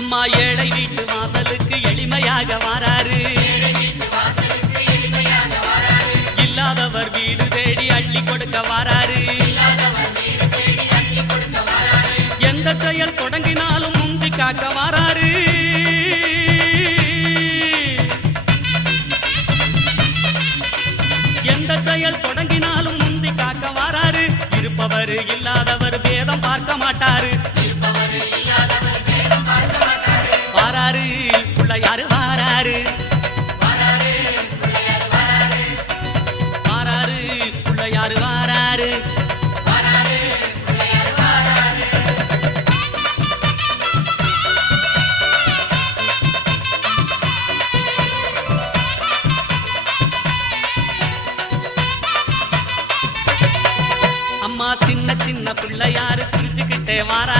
அம்மா ஏழை வீட்டு வாசலுக்கு எளிமையாக வாராரு. இல்லாதவர் வீடு தேடி அள்ளி கொடுக்க வாராரு. எந்த செயல் தொடங்கினாலும் முந்தி காக்க வாராரு. எந்த செயல் தொடங்கினாலும் முந்தி காக்க வாராரு. இருப்பவர் இல்லாதவர் பேதம் பார்க்க மாட்டாரு. வாராரு பிள்ளையாரு வாராரு. வாராரு பிள்ளையாரு வாராரு. அம்மா சின்ன சின்ன பிள்ளையாரு சிரிச்சுக்கிட்டே வாரா.